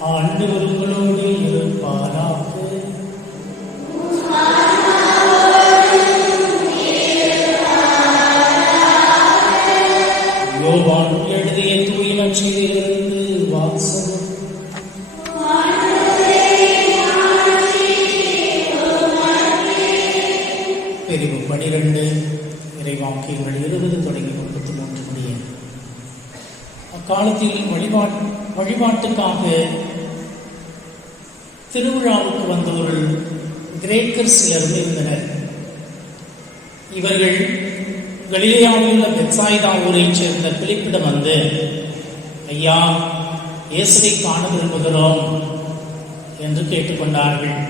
ஆண்டவர் உங்களோடு இருப்பாராக கிரேக்கர் சிலர் இருந்தனர். இவர்கள் கலிலேயாவில் உள்ள பெட்சாயிதா ஊரைச் சேர்ந்த பிலிப்பிடம் வந்து ஐயா இயேசுவை காண விரும்புகிறோம் என்று கேட்டுக்கொண்டார்கள்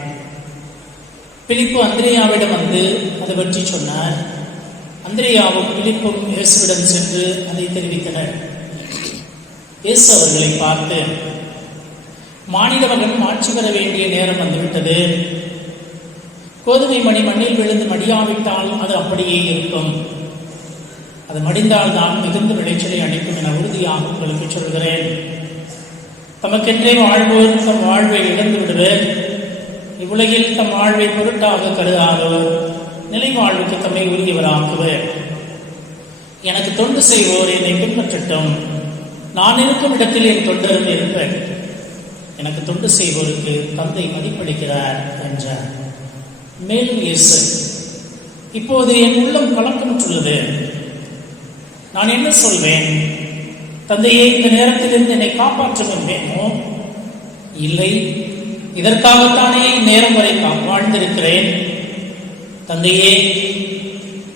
பிலிப்பு அந்திரேயாவிடம் வந்து அதை பற்றி சொன்னார். அந்திரேயாவும் பிலிப்பும் இயேசுவிடம் சென்று அதை தெரிவித்தனர். இயேசு அவர்களை பார்த்து மாநில மகன் ஆட்சி பெற வேண்டிய நேரம் வந்துவிட்டது. கோதுமை மணி மண்ணில் விழுந்து மடியாவிட்டால் அது அப்படியே இருக்கும். அது மடிந்தால் தான் மிகுந்த விளைச்சலை அளிக்கும் என உறுதியாக உங்களுக்கு சொல்கிறேன். தமக்கென்றே வாழ்வோர் தம் வாழ்வை இழந்து விடுவர். இவ்வுலகில் தம் வாழ்வை பொருட்டாக கருதாதவர் நிலை வாழ்வுக்கு தம்மை உரியவராக்குவர். எனக்கு தொண்டு செய்வோர் என்னை பின்பற்றட்டும். நான் இருக்கும் இடத்தில் என் தொண்டரும் இருப்பேன் எனக்கு தொண்டு செய்வோருக்கு தந்தை மதிப்பளிக்கிறார் என்றார். மேலும் இயேசு இப்போது என் உள்ளம் கலக்கமுற்றுள்ளது. நான் என்ன சொல்வேன்? தந்தையே இந்த நேரத்திலிருந்து என்னை காப்பாற்ற வேணுமோ? இல்லை இதற்காகத்தானே இந்நேரம் வரை வாழ்ந்திருக்கிறேன். தந்தையே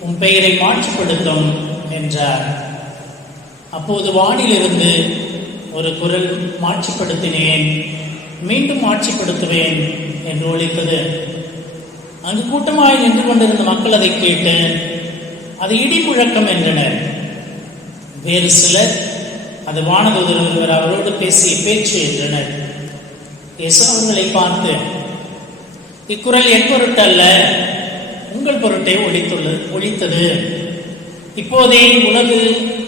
உன் பெயரை மாற்றிப்படுத்தும் என்றார். அப்போது வானிலிருந்து ஒரு குரல் மாட்சிப்படுத்தினேன் மீண்டும் மாட்சிப்படுத்துவேன் என்று ஒழித்தது அங்கு கூட்டமாய் நின்று கொண்டிருந்த மக்கள் அதை கேட்டு அது இடி முழக்கம் என்றனர். வேறு சிலர் அது வானதூதர் ஒருவர் அவரோடு பேசிய பேச்சு என்றனர். இயேசு அவர்களை பார்த்து இக்குரல் என் பொருட்டு அல்ல உங்கள் பொருட்டை ஒழித்துள்ளது ஒழித்தது. இப்போதே உலகு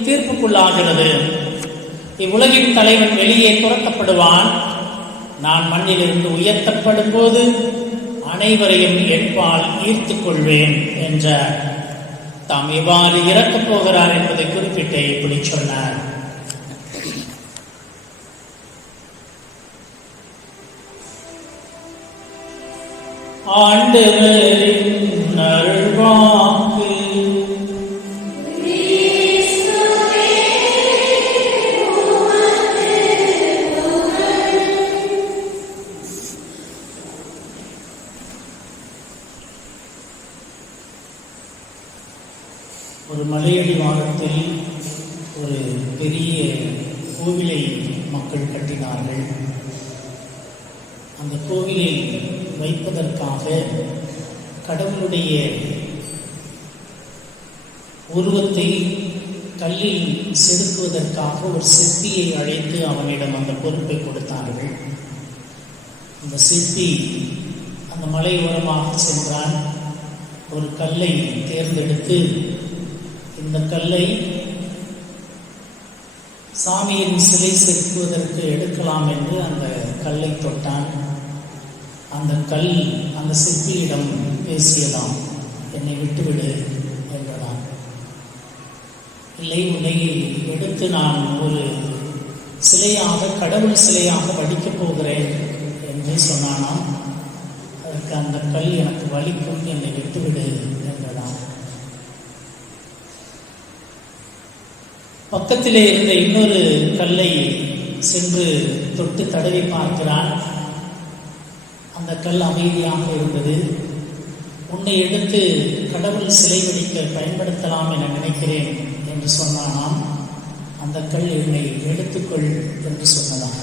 தீர்ப்புக்குள்ளாகிறது. இவ்வுலகின் தலைவன் வெளியே துரத்தப்படுவான். நான் மண்ணிலிருந்து உயர்த்தப்படும் போது அனைவரையும் என்பால் ஈர்த்துக் கொள்வேன் என்ற தாம் இவ்வாறு இறக்கப் போகிறார் என்பதை குறிப்பிட்டு இப்படி சொன்னார். ஆண்டு அருள்வாக்கு செதுக்குவதற்காக ஒரு சிற்பியை அழைத்து அவனிடம் அந்த பொறுப்பை கொடுத்தார்கள். அந்த சிற்பி அந்த மலையோரமாக சென்றான். ஒரு கல்லை தேர்ந்தெடுத்து இந்த கல்லை சாமியின் சிலை செதுக்குவதற்கு எடுக்கலாம் என்று அந்த கல்லை தொட்டான். அந்த கல் அந்த சிற்பியிடம் பேசியதாம் என்னை விட்டுவிடு. இல்லை உன்னை எடுத்து நான் ஒரு சிலையாக கடவுள் சிலையாக வடிக்கப் போகிறேன் என்று சொன்னானாம். அதற்கு அந்த கல் எனக்கு வலிக்கும் என்னை விட்டுவிடு என்றதாம் பக்கத்திலே இருந்த இன்னொரு கல்லை சென்று தொட்டு தடவி பார்க்கிறான். அந்த கல் அமைதியாக இருந்தது. உன்னை எடுத்து கடவுள் சிலை வடிக்க பயன்படுத்தலாம் என நினைக்கிறேன். என்று சொன்னானாம். அந்த கல் என்னை எடுத்துக்கொள் என்று சொன்னதாம்.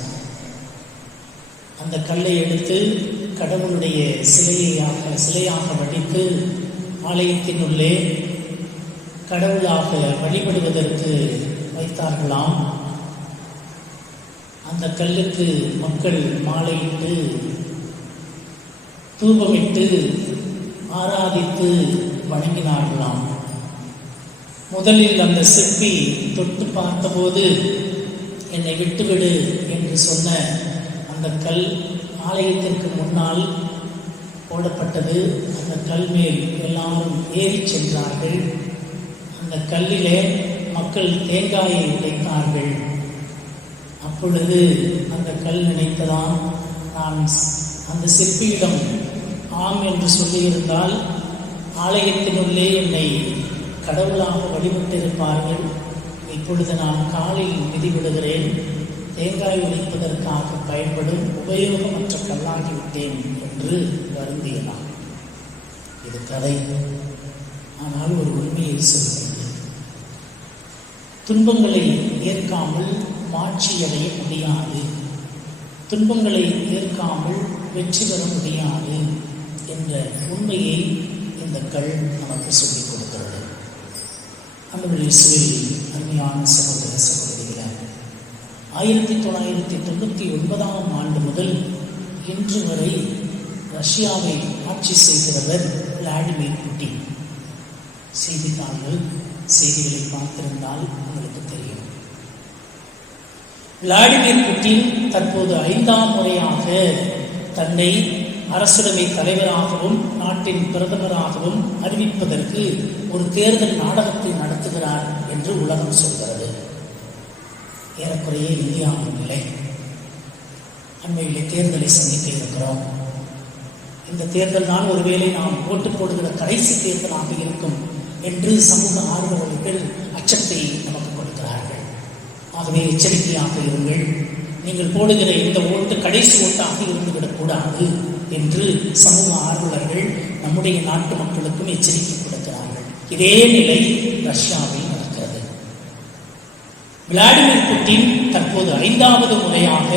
அந்த கல்லை எடுத்து கடவுளுடைய சிலையாக சிலையாக வடித்து ஆலயத்தினுள்ளே கடவுளாக வழிபடுவதற்கு வைத்தார்களாம். அந்த கல்லுக்கு மக்கள் மாலையிட்டு தூபமிட்டு ஆராதித்து வணங்கினார்களாம். முதலில் அந்த சிற்பி தொட்டு பார்த்தபோது என்னை விட்டுவிடு என்று சொன்ன அந்த கல் ஆலயத்திற்கு முன்னால் போடப்பட்டது. அந்த கல் மேல் எல்லாரும் ஏறிச் சென்றார்கள். அந்த கல்லிலே மக்கள் தேங்காயை உடைத்தார்கள். அப்பொழுது அந்த கல் நினைத்ததான் நான் அந்த சிற்பியிடம் ஆம் என்று சொல்லியிருந்தால் ஆலயத்தினுள்ளே என்னை கடவுளாக வழிபட்டிருப்பார்கள். இப்பொழுது நான் காலில் மிதிவிடுகிறேன். தேங்காய் உடைப்பதற்காக பயன்படும் உபயோகமற்ற கல்லாகிவிட்டேன் என்று வருந்தியலாம் இது கதை. ஆனால் ஒரு உண்மையை சொல்கிறது துன்பங்களை ஏற்காமல் மாட்சி அடைய முடியாது. துன்பங்களை ஏற்காமல் வெற்றி பெற முடியாது என்ற உண்மையை இந்த கல் நமக்கு சொல்லிக் கொடுக்கும். அந்த இயேசுவில் அருமையான சகோதர சகோதரிகள ஆயிரத்தி தொள்ளாயிரத்தி தொண்ணூற்றி ஒன்பதாம் ஆண்டு முதல் இன்று வரை ரஷ்யாவை ஆட்சி செய்கிறவர் விளாடிமிர் புட்டின். செய்தித்தாள்கள் செய்திகளை பார்த்திருந்தால் உங்களுக்கு தெரியும். விளாடிமிர் புட்டின் தற்போது ஐந்தாம் முறையாக தன்னை அரசுடைமை தலைவராகவும் நாட்டின் பிரதமராகவும் அறிவிப்பதற்கு ஒரு தேர்தல் நாடகத்தை நடத்துகிறார் என்று உலகம் சொல்கிறது. ஏறக்குறைய இந்தியாவின் நிலை. அண்மையிலே தேர்தலை சந்திக்க இருக்கிறோம் இந்த தேர்தல் தான் ஒருவேளை நாம் ஓட்டு போடுகிற கடைசி தேர்தலாக இருக்கும் என்று சமூக ஆர்வலர்கள் அச்சத்தை நமக்கு கொடுக்கிறார்கள். ஆகவே எச்சரிக்கையாக இருங்கள். நீங்கள் போடுகிற இந்த ஓட்டு கடைசி ஓட்டாக இருந்துவிடக் கூடாது. என்று சமூக ஆர்வலர்கள் நம்முடைய நாட்டு மக்களுக்கும் எச்சரிக்கை கொடுக்கிறார்கள். இதே நிலை ரஷ்யாவில் நடக்கிறது. விளாடிமிர் புட்டின் தற்போது ஐந்தாவது முறையாக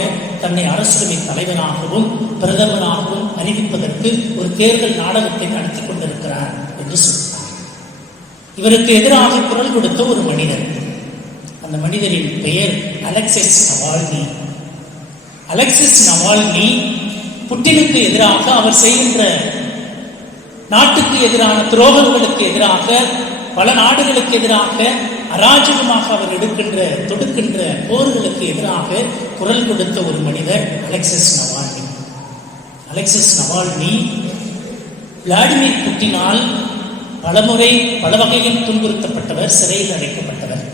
தன்னை அரசுமை தலைவராகவும் பிரதமராகவும் அறிவிப்பதற்கு ஒரு தேர்தல் நாடகத்தை நடத்தி கொண்டிருக்கிறார் என்று சொல்கிறார். இவருக்கு எதிராக குரல் கொடுத்த ஒரு மனிதர். அந்த மனிதரின் பெயர் அலெக்சிஸ் நவால்னி. அலெக்சிஸ் நவால்னி புட்டினுக்கு எதிராக அவர் செய்கின்ற நாட்டுக்கு எதிரான துரோகங்களுக்கு எதிராக பல நாடுகளுக்கு எதிராக அராஜகமாக அவர் எடுக்கின்ற தொடுக்கின்ற போர்களுக்கு எதிராக குரல் கொடுத்த ஒரு மனிதர் Alexis Navalny. Alexis Navalny Vladimir புட்டினால் பலமுறை பல வகையில் துன்புறுத்தப்பட்டவர் சிறையில் அடைக்கப்பட்டவர்.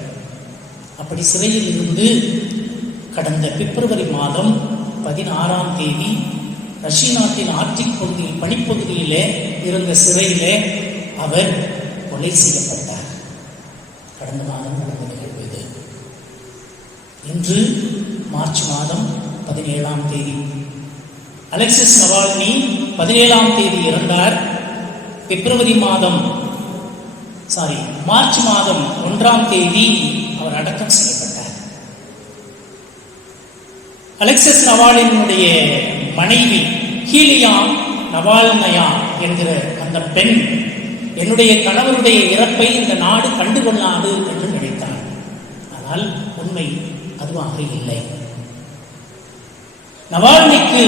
அப்படி சிறையில் இருந்து கடந்த பிப்ரவரி மாதம் பதினாறாம் தேதி ரஷ்ய நாட்டின் ஆர்டிக் பகுதியில் பனிப்பகுதியிலே இருந்த சிறையிலே அவர் கொலை செய்யப்பட்டார். கடந்த மாதம் நடந்த நிகழ்வு இது. இன்று மார்ச் மாதம் பதினேழாம் தேதி. அலெக்சிஸ் நவால்னி பதினேழாம் தேதி இறந்தார். பிப்ரவரி மாதம் சாரி மார்ச் மாதம் ஒன்றாம் தேதி அவர் அடக்கம் செய்யப்பட்டார். அலெக்சஸ் நவாலினுடைய மனைவி ஹீலியா நவால்னயா என்கிற அந்த பெண் என்னுடைய கணவருடைய இறப்பை இந்த நாடு கண்டுகொள்ளாது என்று நினைத்தார். ஆனால் உண்மை அதுவாக இல்லை. நவால்னிக்கு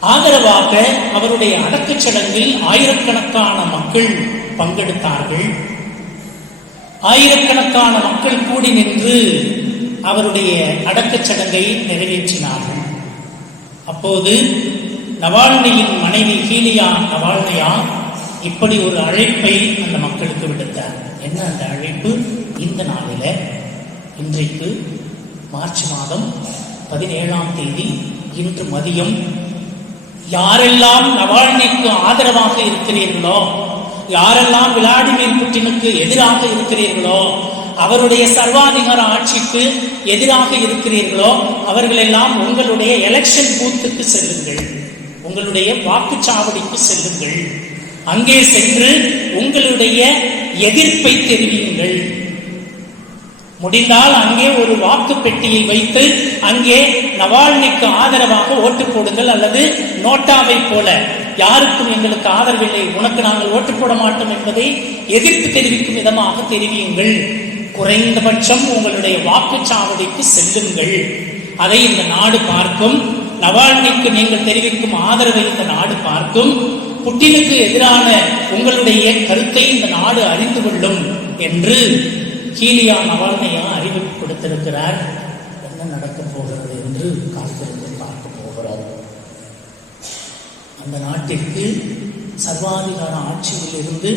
ஆதரவாக அவருடைய அடக்கச் சடங்கில் ஆயிரக்கணக்கான மக்கள் பங்கெடுத்தார்கள். ஆயிரக்கணக்கான மக்கள் கூடி நின்று அவருடைய அடக்கச் சடங்கை நிறைவேற்றினார்கள். அப்போது நவால்னியின் மனைவி ஹீலியா நவால்னையா இப்படி ஒரு அழைப்பை அந்த மக்களுக்கு விடுத்தார். என்ன அந்த அழைப்பு? இந்த நாளில இன்றைக்கு மார்ச் மாதம் பதினேழாம் தேதி இன்று மதியம் யாரெல்லாம் நவால்னிக்கு ஆதரவாக இருக்கிறீர்களோ யாரெல்லாம் விளாடிமிர் புட்டினுக்கு எதிராக இருக்கிறீர்களோ அவருடைய சர்வாதிகார ஆட்சிக்கு எதிராக இருக்கிறீர்களோ அவர்களெல்லாம் உங்களுடைய எலெக்ஷன் பூத்துக்கு செல்லுங்கள். உங்களுடைய வாக்குச்சாவடிக்கு செல்லுங்கள். அங்கே சென்று உங்களுடைய எதிர்ப்பை தெரிவியுங்கள். முடிந்தால் அங்கே ஒரு வாக்கு பெட்டியை வைத்து அங்கே நவால்னிக்கு ஆதரவாக ஓட்டு போடுங்கள் அல்லது நோட்டாவை போல. யாருக்கும் எங்களுக்கு ஆதரவில்லை. உனக்கு நாங்கள் ஓட்டு போட மாட்டோம் என்பதை எதிர்ப்பு தெரிவிக்கும் விதமாக தெரிவியுங்கள். குறைந்தபட்சம் உங்களுடைய வாக்குச்சாவடிக்கு செல்லுங்கள். அதை இந்த நாடு பார்க்கும். நவால்னிக்கு நீங்கள் தெரிவிக்கும் ஆதரவை இந்த நாடு பார்க்கும். புட்டினுக்கு எதிரான உங்களுடைய கருத்தை இந்த நாடு அறிந்து கொள்ளும் என்று கீலியா நவால்னையா அறிவிப்பு கொடுத்திருக்கிறார். என்ன நடக்கப் போகிறது என்று காத்திருந்து பார்க்க போகிறோம் அந்த நாட்டிற்கு சர்வாதிகார ஆட்சியிலிருந்து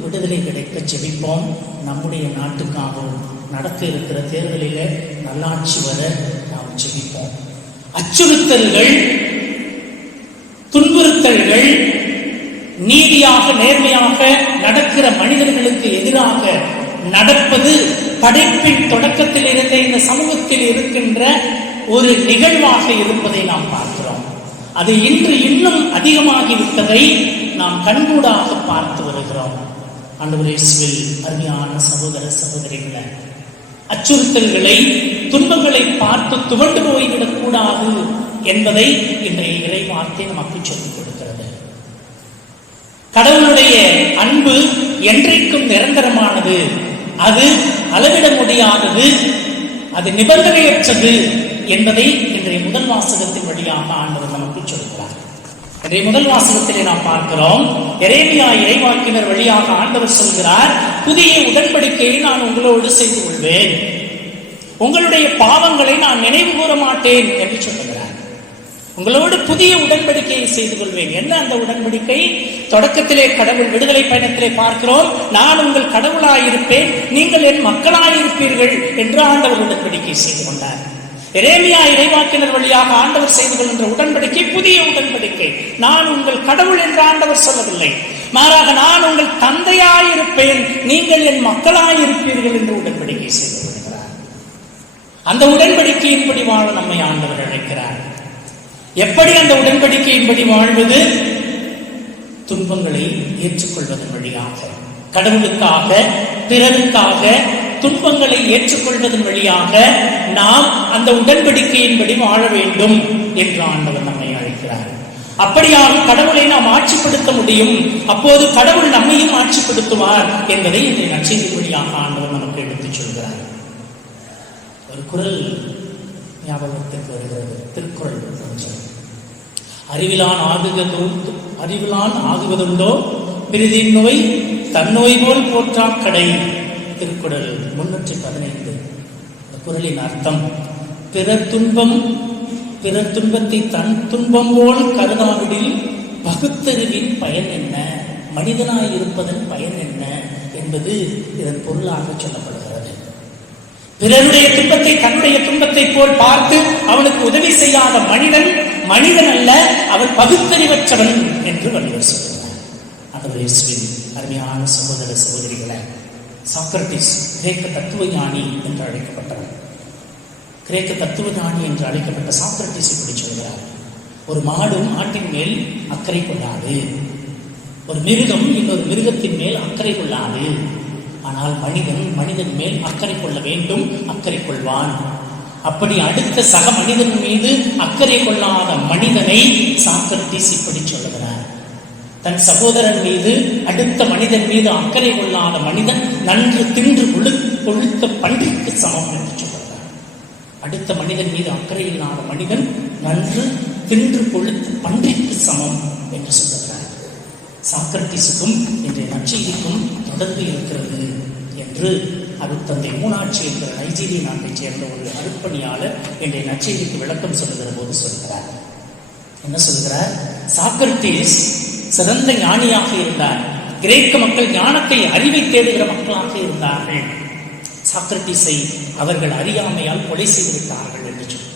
விடுதலை கிடைக்க ஜெபிப்போம் நம்முடைய நாட்டுக்காகவும் நடக்க இருக்கிற தேர்தலில் நல்லாட்சி வர நாம் ஜெபிப்போம் அச்சுறுத்தல்கள் துன்புறுத்தல்கள் நீதியாக நேர்மையாக நடக்கிற மனிதர்களுக்கு எதிராக நடப்பது படைப்பின் தொடக்கத்தில் இருந்த இந்த சமூகத்தில் இருக்கின்ற ஒரு நிகழ்வாக இருப்பதை நாம் பார்க்கிறோம். அது இன்று இன்னும் அதிகமாகிவிட்டதை நாம் கண்கூடாக பார்த்து வருகிறோம். ஆண்டவர் அருமையான சகோதர சகோதரிகளை அச்சுறுத்தல்களை துன்பங்களை பார்த்து துவண்டு போய்விடக் கூடாது என்பதை இன்றைய இறை வார்த்தை நமக்கு சொல்லிக் கொடுக்கிறது. கடவுளுடைய அன்பு என்றைக்கும் நிரந்தரமானது. அது அளவிட முடியாதது அது நிபந்தனையற்றது என்பதை இன்றைய முதல் வாசகத்தின் வழியாக ஆண்டவர் நமக்கு சொல்கிறார். இன்றைய முதல் வாசகத்திலே நாம் பார்க்கிறோம். இறைமையா இறைவாக்கினர் வழியாக ஆண்டவர் சொல்கிறார் புதிய உடன்படிக்கையை நான் உங்களோடு செய்து கொள்வேன். உங்களுடைய பாவங்களை நான் நினைவு கூற மாட்டேன் என்று சொல்லுகிறார். உங்களோடு புதிய உடன்படிக்கையை செய்து கொள்வேன். என்ன அந்த உடன்படிக்கை? தொடக்கத்திலே கடவுள் விடுதலை பயணத்திலே பார்க்கிறோம். நான் உங்கள் கடவுளாயிருப்பேன். நீங்கள் என் மக்களாயிருப்பீர்கள் என்று ஆண்டவர் உடன்படிக்கை செய்து கொண்டார். எரேமியா இறைவாக்கினர் வழியாக ஆண்டவர் செய்து கொள்கின்ற உடன்படிக்கை புதிய உடன்படிக்கை. நான் உங்கள் கடவுள் என்று ஆண்டவர் சொல்லவில்லை. மாறாக நான் உங்கள் தந்தையாயிருப்பேன். நீங்கள் என் மக்களாயிருப்பீர்கள் என்று உடன்படிக்கை செய்து கொள்கிறார். அந்த உடன்படிக்கையின்படி வாழ நம்மை ஆண்டவர் அழைக்கிறார். எப்படி அந்த உடன்படிக்கையின்படி வாழ்வது? துன்பங்களை ஏற்றுக்கொள்வதன் வழியாக கடவுளுக்காக பிறருக்காக துன்பங்களை ஏற்றுக்கொள்வதன் வழியாக நாம் அந்த உடன்படிக்கையின்படி வாழ வேண்டும் என்று ஆண்டவர் நம்மை அழைக்கிறார். அப்படியாக கடவுளை நாம் ஆட்சிப்படுத்த முடியும். அப்போது கடவுள் நம்மையும் ஆட்சிப்படுத்துவார் என்பதை இன்றைய நற்செய்தி வழியாக ஆண்டவர் நமக்கு எடுத்துச் சொல்கிறார். ஒரு குரல் ஞாபகத்திற்கு வருகிறது. திருக்குறள் கொஞ்சம் அறிவிலான் ஆகுதோ அறிவிலான் ஆகுவதுண்டோ? பிரிதின் நோய் தன்னோய் போல் போற்றா கடை. திருக்குறள் முன்னூற்றி பதினைந்து. இந்த குரலின் அர்த்தம் பிறர் துன்பம் பிறர் துன்பத்தை தன் துன்பம் போல் கருதாவிடில் பகுத்தறிவின் பயன் என்ன? மனிதனாய் இருப்பதன் பயன் என்ன? என்பது இதன் பொருளாக சொல்லப்படுகிறது. பிறருடைய துன்பத்தை தன்னுடைய துன்பத்தை போல் பார்த்து அவனுக்கு உதவி செய்யாத மனிதன் மனிதன் அல்ல அவன் பகுத்தறிவற்றவன் என்று வள்ளுவர் சொல்கிறார். அந்த அருமையான சகோதர சகோதரிகளை சாக்ரட்டிஸ் கிரேக்க தத்துவ ஞானி என்று அழைக்கப்பட்டவர். கிரேக்க தத்துவ ஞானி என்று அழைக்கப்பட்ட சாக்ரட்டிஸ் இப்படி சொல்கிறார். ஒரு மாடும் ஆட்டின் மேல் அக்கறை கொள்ளாது. ஒரு மிருகம் இன்னொரு மிருகத்தின் மேல் அக்கறை கொள்ளாது. ஆனால் மனிதன் மனிதன் மேல் அக்கறை கொள்ள வேண்டும் அக்கறை கொள்வான். அப்படி அடுத்த சக மனிதன் மீது அக்கறை கொள்ளாத மனிதனை சாக்ரட்டிஸ் இப்படி சொல்ல தன் சகோதரன் மீது அடுத்த மனிதன் மீது அக்கறை கொள்ளாத மனிதன் நன்று தின்று கொழு கொழுத்த பன்றிக்கு சமம் என்று சொல்கிறார். அடுத்த மனிதன் மீது அக்கறை இல்லாத மனிதன் நன்று தின்று கொழுத்த பன்றிக்கு சமம் என்று சொல்லுகிறார் சாக்ரட்டிஸுக்கும் இன்றைய நற்செய்திக்கும் தொடர்பு இருக்கிறது என்று அருத்தந்தை மூணாட்சி என்ற நைஜீரிய நாட்டைச் சேர்ந்த ஒரு அருப்பணியாளர் இன்றைய நற்செய்திக்கு விளக்கம் சொல்லுகிற போது சொல்கிறார். என்ன சொல்கிறார்? சாக்ரட்டிஸ் சிறந்த ஞானியாக இருந்தார். கிரேக்க மக்கள் ஞானத்தை அறிவை தேடுகிற மக்களாக இருந்தார்கள் சாக்ரட்டிஸை அவர்கள் அறியாமையால் கொலை செய்துவிட்டார்கள் என்று சொல்கிறார்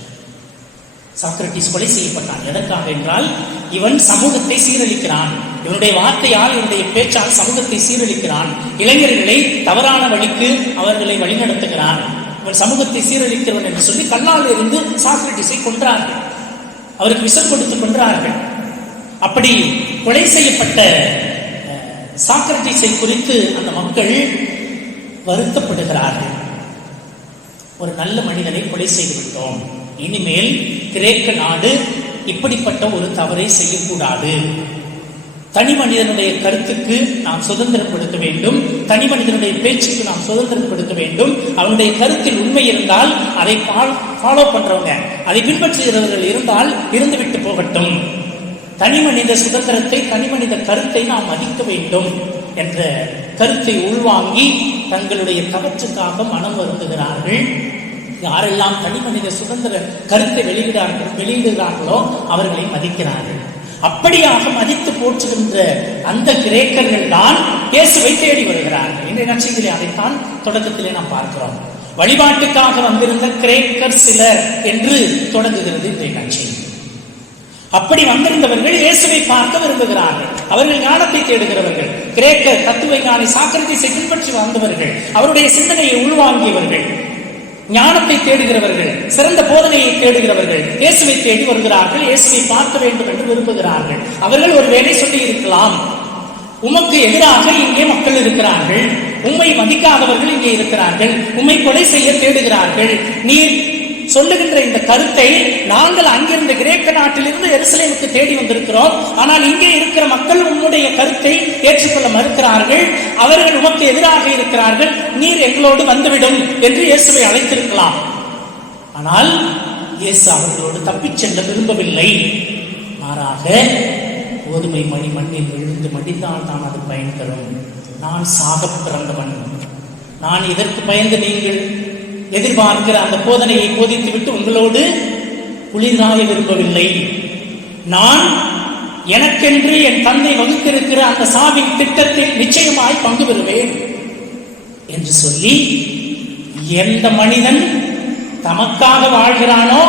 சாக்ரட்டிஸ் கொலை செய்யப்பட்டான். எதற்காக என்றால் இவன் சமூகத்தை சீரழிக்கிறான். இவனுடைய வார்த்தையால் இவனுடைய பேச்சால் சமூகத்தை சீரழிக்கிறான். இளைஞர்களை தவறான வழிக்கு அவர்களை வழிநடத்துகிறான். இவன் சமூகத்தை சீரழிக்கிறவன் என்று சொல்லி கண்ணால் இருந்து சாக்ரட்டிஸை கொன்றார்கள். அவருக்கு விசல் கொடுத்து கொன்றார்கள். அப்படி கொலை செய்யப்பட்ட சாக்ரட்டிஸை குறித்து அந்த மக்கள் வருத்தப்படுகிறார்கள். ஒரு நல்ல மனிதனை கொலை செய்து விட்டோம். இனிமேல் கிரேக்க நாடு இப்படிப்பட்ட ஒரு தவறை செய்யக்கூடாது. தனி மனிதனுடைய கருத்துக்கு நாம் சுதந்திரம் கொடுக்க வேண்டும். தனி மனிதனுடைய பேச்சுக்கு நாம் சுதந்திரம் கொடுக்க வேண்டும். அவனுடைய கருத்தில் உண்மை இருந்தால் அதை ஃபாலோ பண்றவங்க அதை பின்பற்றுகிறவர்கள் இருந்தால் இருந்துவிட்டு போகட்டும். தனி மனித சுதந்திரத்தை தனி மனித கருத்தை நாம் மதிக்க வேண்டும் என்ற கருத்தை உள்வாங்கி தங்களுடைய கவற்றுக்காக மனம் வருந்துகிறார்கள். யாரெல்லாம் தனி மனித சுதந்திர கருத்தை வெளியிடார்கள் வெளியிடுகிறார்களோ அவர்களை மதிக்கிறார்கள். அப்படியாக மதித்து போற்றுகின்ற அந்த கிரேக்கர்கள் தான் இயேசுவை தேடி வருகிறார்கள். இன்றைய நட்சத்திலே அதைத்தான் தொடக்கத்திலே நாம் பார்க்கிறோம். வழிபாட்டுக்காக வந்திருந்த கிரேக்கர் சிலர் என்று தொடங்குகிறது இன்றைய நட்சத்திரம் அப்படி வந்திருந்தவர்கள் இயேசுவை பார்க்க விரும்புகிறார்கள். அவர்கள் ஞானத்தை தேடுகிறவர்கள் கிரேக்க தத்துவ ஞானி சாக்கிரத்தை பின்பற்றி வாழ்ந்தவர்கள் அவருடைய சிந்தனையை உள்வாங்கியவர்கள் ஞானத்தை தேடுகிறவர்கள் சிறந்த போதனையை தேடுகிறவர்கள் இயேசுவை தேடி வருகிறார்கள் இயேசுவை பார்க்க வேண்டும் என்று விரும்புகிறார்கள். அவர்கள் ஒரு வேலை சொல்லி இருக்கலாம் உமக்கு எதிராக இங்கே மக்கள் இருக்கிறார்கள் உம்மை மதிக்காதவர்கள் இங்கே இருக்கிறார்கள் உம்மை கொலை செய்ய தேடுகிறார்கள் நீர் சொல்லுகின்ற இந்த கருத்தை நாங்கள் அங்கிருந்த கிரேக்க நாட்டிலிருந்து எருசலேமுக்கு தேடி வந்திருக்கிறோம். ஆனால் இங்கே இருக்கிற மக்கள் உன்னுடைய கருத்தை ஏற்றுக்கொள்ள மறுக்கிறார்கள். அவர்கள் உமக்கு எதிராக இருக்கிறார்கள். நீர் எங்களோடு வந்துவிடும் என்று இயேசுவை அழைத்திருக்கலாம். ஆனால் இயேசு அவர்களோடு தப்பிச் செல்ல விரும்பவில்லை. மாறாக கோதுமை மணி மண்ணில் விழுந்து மடிந்தால் தான் அது பயன் தரும். நான் சாக பிறந்தவன். நான் இதற்கு பயந்து நீங்கள் எதிர்பார்க்கிற அந்த போதனையை போதித்து விட்டு உங்களோடு குளிர்காய விரும்பவில்லை. நான் எனக்கென்று என் தந்தை வகுத்திருக்கிற அந்த சாவின் திட்டத்தில் நிச்சயமாய் பங்கு பெறுவேன் என்று சொல்லி எந்த மனிதன் தமக்காக வாழ்கிறானோ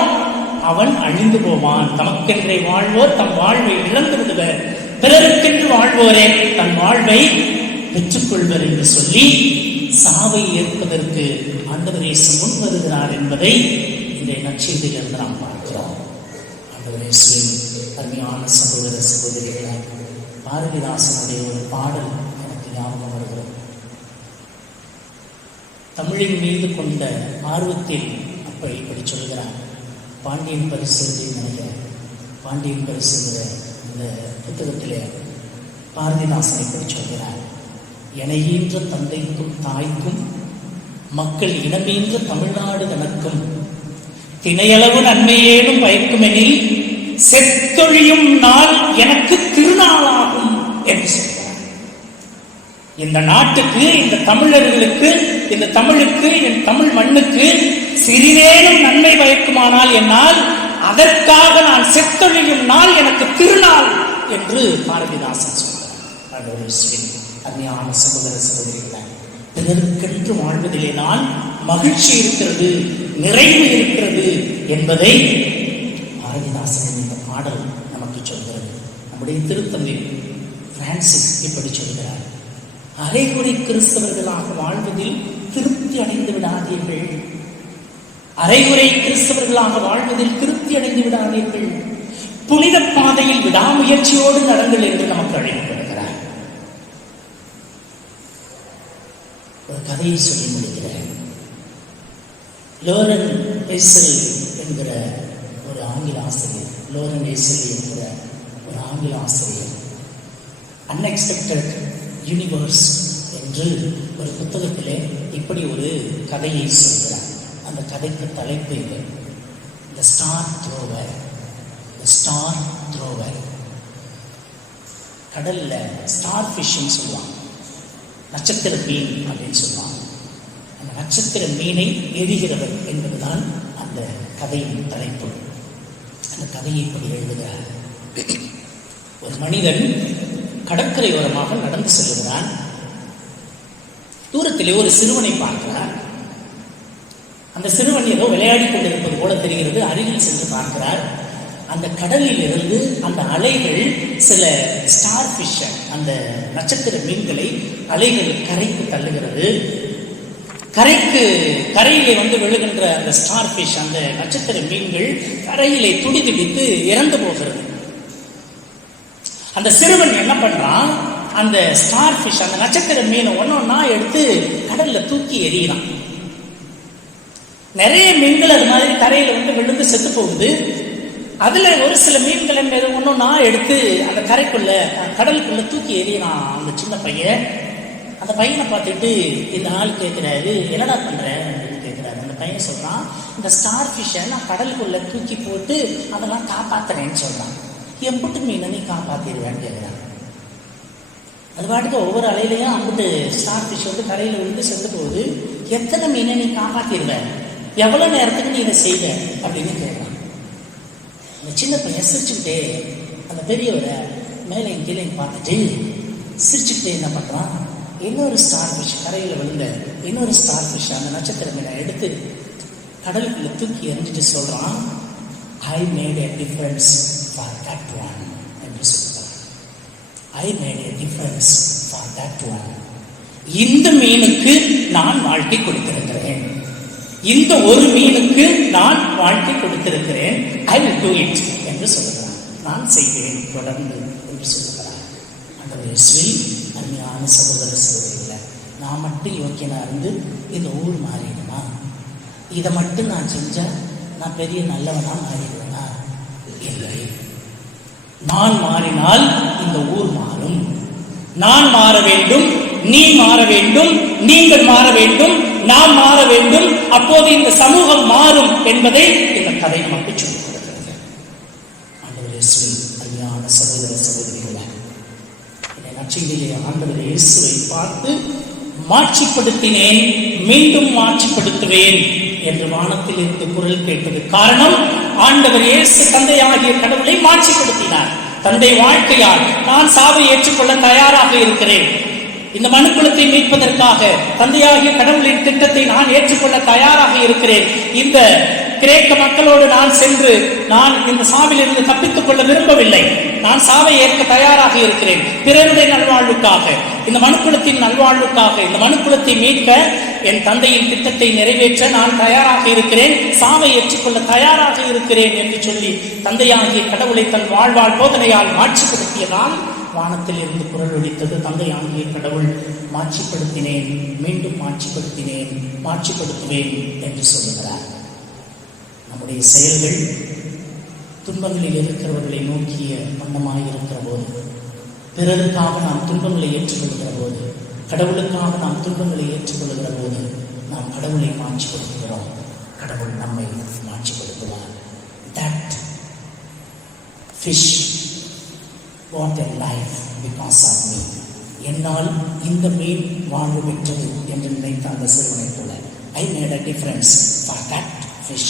அவன் அழிந்து போவான். தமக்கென்றே வாழ்வோர் தம் வாழ்வை இழந்து விடுவர். பிறருக்கென்று வாழ்வோரே தன் வாழ்வை பெற்றுக்கொள்வர் என்று சொல்லி சாவை ஏற்பதற்கு ஆண்டவர் இயேசு முன் வருகிறார் என்பதை இன்றைய நட்சத்திரத்திலிருந்து நாம் பார்க்கிறோம். ஆண்டவர் இயேசுவின் அருமையான சகோதர சகோதரிகளால் பாரதிதாசனுடைய ஒரு பாடல் எனக்கு ஞாபகம் வருகிறது. தமிழின் மீது கொண்ட ஆர்வத்தில் அப்படி இப்படி சொல்கிறார். பாண்டியன் பரிசு நினைக்கிறேன். பாண்டியன் பரிசுங்கிற இந்த புத்தகத்திலே பாரதிதாசனை இப்படி சொல்கிறார். எனையீன்ற தந்தைக்கும் தாய்க்கும் மக்கள் இனமேன்ற தமிழ்நாடு தனக்கும். தினையளவு நன்மையேனும் பயக்குமெனில் செத்தொழியும் நாள் எனக்கு திருநாளாகும் என்று சொல்கிறார். இந்த நாட்டுக்கு இந்த தமிழர்களுக்கு இந்த தமிழுக்கு என் தமிழ் மண்ணுக்கு சிறிதேனும் நன்மை பயக்குமானால் என்னால் அதற்காக நான் செத்தொழியும் நாள் எனக்கு திருநாள் என்று பாரதிதாசன் சொல்கிறார். ஆண்டவர் இயேசுவின் அருமையான சகோதர சகோதரிகளை பிறருக்கென்று வாழ்வதிலே நான் மகிழ்ச்சி இருக்கிறது நிறைவு இருக்கிறது என்பதை பாரதிதாசன் இந்த பாடல் நமக்கு சொல்கிறது. நம்முடைய திருத்தந்தை பிரான்சிஸ் இப்படி சொல்கிறார். அரைகுறை கிறிஸ்தவர்களாக வாழ்வதில் திருப்தி அடைந்து விடாதீர்கள். அரைகுறை கிறிஸ்தவர்களாக வாழ்வதில் திருப்தி அடைந்து விடாதீர்கள். புனித பாதையில் விடாமுயற்சியோடு நடங்கள் என்று நமக்கு அழைக்கிறது. ஒரு கதையை சொல்லி முடிக்கிறார் லோரன் எஸ்எல் என்கிற ஒரு ஆங்கில ஆசிரியர் லோரன் எசல் என்கிற ஒரு ஆங்கில ஆசிரியர். அன்எக்ஸ்பெக்டட் யூனிவர்ஸ் என்று ஒரு புத்தகத்திலே இப்படி ஒரு கதையை சொல்கிறார். அந்த கதைக்கு தலைப்பு இது. The star thrower the star thrower கடலில் ஸ்டார் ஃபிஷ்ஷுன்னு சொல்லுவாங்க. நட்சத்திர மீன் அப்படின்னு சொல்லுவாங்க. அந்த நட்சத்திர மீனை எரிகிறவர் என்பதுதான் அந்த கதையின் தலைப்பு. அந்த கதையை இப்படி எழுதுகிறார் ஒரு மனிதன் கடற்கரையோரமாக நடந்து செல்கிறான் தூரத்திலே ஒரு சிறுவனை பார்க்கிறார் அந்த சிறுவன் ஏதோ விளையாடி கொண்டிருப்பது போல தெரிகிறது. அருகில் சென்று பார்க்கிறார். அந்த கடலில் இருந்து அந்த அலைகள் சில ஸ்டார் ஃபிஷ் அந்த நட்சத்திர மீன்களை அலைகள் கரைக்கு தள்ளுகிறது. கரைக்கு கரையிலே வந்து விழுகின்ற அந்த ஸ்டார் ஃபிஷ் அந்த நட்சத்திர மீன்கள் கரையிலே துடி துடித்து இறந்து போகிறது. அந்த சிறுவன் என்ன பண்றான்? அந்த ஸ்டார் ஃபிஷ் அந்த நட்சத்திர மீனை ஒன்னொன்னா எடுத்து கடல்ல தூக்கி எறியறான் நிறைய மீன்கள் அது மாதிரி கரையில வந்து விழுந்து செத்து போகுது. அதுல ஒரு சில மீன்களை ஒன்னொன்னா எடுத்து அந்த கரைக்குள்ள கடலுக்குள்ள தூக்கி எறியினான் அந்த சின்ன பையன். அந்த பையனை பார்த்துட்டு இந்த ஆள் கேட்கிறாரு என்னடா பண்ற அப்படின்னு கேட்கிறாரு அந்த பையன் சொல்றான் இந்த ஸ்டார் ஃபிஷ்ஷை நான் கடலுக்குள்ள தூக்கி போட்டு அதெல்லாம் காப்பாத்துறேன்னு சொல்றான். எம்புட்டு மீனை நீ காப்பாத்திடுவேன்னு கேட்கிறான் அது பாட்டுக்கு ஒவ்வொரு அலையிலையும் அம்பிட்டு ஸ்டார் ஃபிஷ் வந்து கரையில் விழுந்து செத்து போகுது. எத்தனை மீனை நீ காப்பாத்திடுவ? எவ்வளவு நேரத்துக்கு நீ இதை செய்வேன் அப்படின்னு கேட்குறான் அந்த சின்ன பையன் சிரிச்சுக்கிட்டே அந்த பெரியவரை மேலே கீழே பார்த்துட்டு சிரிச்சுக்கிட்டே என்ன பண்ணுறான் இன்னொரு ஸ்டார் ஃபிஷ் கரையில் விழுந்த இன்னொரு ஸ்டார் ஃபிஷ் அந்த நட்சத்திர மீனை எடுத்து கடலுக்குள்ள தூக்கி எறிஞ்சிட்டு சொல்கிறான் I made a difference for that one என்று சொல்கிறான் I made a difference for that one இந்த மீனுக்கு நான் வாழ்க்கை கொடுத்திருக்கிறேன். இந்த ஒரு மீனுக்கு நான் வாழ்க்கை கொடுத்திருக்கிறேன் ஐ வில் டூ இட் என்று சொல்கிறான் நான் செய்கிறேன் தொடர்ந்து என்று சொல்லுகிறார் அந்த ஸ்ரீ அருமையான சகோதர சகோதரிகளை நான் மட்டும் யோக்கியனா இருந்து இந்த ஊர் மாறிடுமா? இதை மட்டும் நான் செஞ்சால் நான் பெரிய நல்லவனா மாறிடுவேனா? இல்லை. நான் மாறினால் இந்த ஊர் மாறும். நான் மாற வேண்டும் நீ மாற வேண்டும் நீங்கள் மாற வேண்டும் நாம் மாற வேண்டும். அப்போது இந்த சமூகம் மாறும் என்பதை இந்த கதை நமக்கு சொல்லிக் கொடுக்கிறது ஆண்டவர் அருமையான சகோதர சகோதரிகளே இந்த ஆண்டவர் இயேசுவை பார்த்து மாட்சிப்படுத்தினேன் மீண்டும் மாட்சிப்படுத்துவேன் என்று வானத்தில் இருந்து குரல் கேட்டது காரணம் ஆண்டவர் இயேசு தந்தையாகிய கடவுளை மாட்சிப்படுத்தினார். தந்தை வாழ்க்கையால் நான் சாவை ஏற்றுக்கொள்ள தயாராக இருக்கிறேன். இந்த மனுக்குலத்தை மீட்பதற்காக தந்தையாகிய கடவுளின் திட்டத்தை நான் ஏற்றுக்கொள்ள தயாராக இருக்கிறேன். இந்த கிரேக்க மக்களோடு நான் சென்று நான் இந்த சாவிலிருந்து தப்பித்துக் கொள்ள விரும்பவில்லை. நான் சாவை ஏற்க தயாராக இருக்கிறேன். பிறருடைய நல்வாழ்வுக்காக இந்த மனுக்குலத்தின் நல்வாழ்வுக்காக இந்த மனுக்குலத்தை மீட்க என் தந்தையின் திட்டத்தை நிறைவேற்ற நான் தயாராக இருக்கிறேன். சாவை ஏற்றுக்கொள்ள தயாராக இருக்கிறேன் என்று சொல்லி தந்தையாகிய கடவுளை தன் வாழ்வாழ் போதனையால் மாட்சிப்படுத்தியதால் வானத்தில் இருந்து குரல் ஒலித்தது ஆங்கிய கடவுள் மாட்சிப்படுத்தினேன் மீண்டும் மாட்சிப்படுத்தினேன் மாட்சிப்படுத்துவேன் என்று சொல்லுகிறார். நம்முடைய செயல்கள் துன்பங்களில் இருக்கிறவர்களை நோக்கிய வண்ணமாக இருக்கிற போது பிறருக்காக நாம் துன்பங்களை ஏற்றுக்கொள்கிற போது கடவுளுக்காக நாம் துன்பங்களை ஏற்றுக்கொள்கிற போது நாம் கடவுளை மாட்சிப்படுத்துகிறோம். கடவுள் நம்மை மாட்சிப்படுத்துவார். That fish what a life because of me என்னால் இந்த மீன் வாழ்வு பெற்றது என்று நினைத்த அந்த சிறுவனை போல. I made a difference for that fish